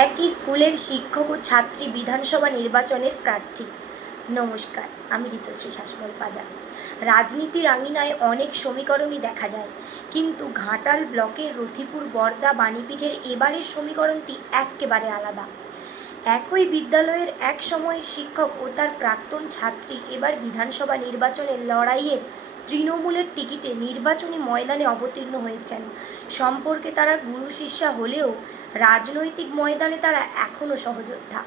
একই স্কুলের শিক্ষক ও ছাত্রী বিধানসভা নির্বাচনের প্রার্থী। নমস্কার, আমি ঋতুশ্রী শাসমল পাজা। রাজনীতির আঙিনায় অনেক সমীকরণই দেখা যায়, কিন্তু ঘাটাল ব্লকের রথিপুর বর্দা বাণীপীঠের এবারের সমীকরণটি একেবারে আলাদা। একই বিদ্যালয়ের এক সময়ের শিক্ষক ও তার প্রাক্তন ছাত্রী এবার বিধানসভা নির্বাচনের লড়াইয়ের তৃণমূলের টিকিটে নির্বাচনী ময়দানে অবতীর্ণ হয়েছেন। সম্পর্কে তারা গুরু শিষ্যা হলেও রাজনৈতিক ময়দানে তারা এখনও সহযোদ্ধা।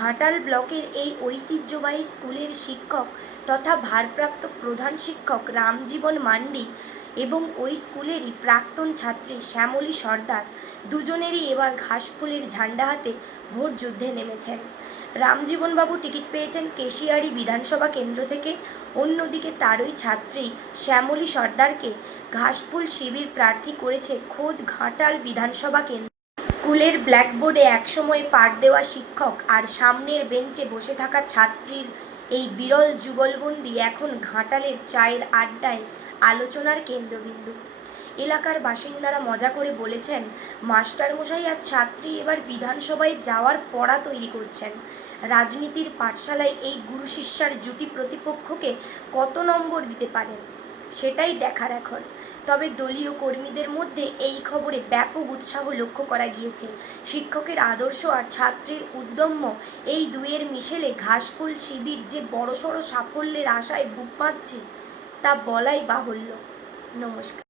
ঘাটাল ব্লকের এই ঐতিহ্যবাহী স্কুলের শিক্ষক তথা ভারপ্রাপ্ত প্রধান শিক্ষক রামজীবন মান্ডি এবং ওই স্কুলেরই প্রাক্তন ছাত্রী শ্যামলী সর্দার দুজনেরই এবার ঘাসফুলের ঝান্ডা হাতে ভোট যুদ্ধে নেমেছেন। রামজীবনবাবু টিকিট পেয়েছেন কেশিয়ারি বিধানসভা কেন্দ্র থেকে, অন্যদিকে তারই ছাত্রী শ্যামলী সর্দারকে ঘাসফুল শিবির প্রার্থী করেছে খোদ ঘাটাল বিধানসভা কেন্দ্র। স্কুলের ব্ল্যাকবোর্ডে একসময় পাঠ দেওয়া শিক্ষক আর সামনের বেঞ্চে বসে থাকা ছাত্রীর এই বিরল যুগলবন্দি এখন ঘাটালের চায়ের আড্ডায় আলোচনার কেন্দ্রবিন্দু। এলাকার বাসিন্দারা মজা করে বলেছেন, মাস্টারমশাই আর ছাত্রী এবার বিধানসভায় যাওয়ার পড়া তৈরি করছেন। রাজনীতির পাঠশালায় এই গুরু শিষ্যার জুটি প্রতিপক্ষকে কত নম্বর দিতে পারেন সেটাই দেখার এখন। তবে দলীয় কর্মীদের মধ্যে এই খবরে ব্যাপক উৎসাহ লক্ষ্য করা গিয়েছে। শিক্ষকের আদর্শ আর ছাত্রীর উদ্যম্য এই দুয়ের মিশেলে ঘাসফুল শিবির যে বড়সড় সাফল্যের আশায় বুক বাঁধছে তা বলাই বাহুল্য। নমস্কার।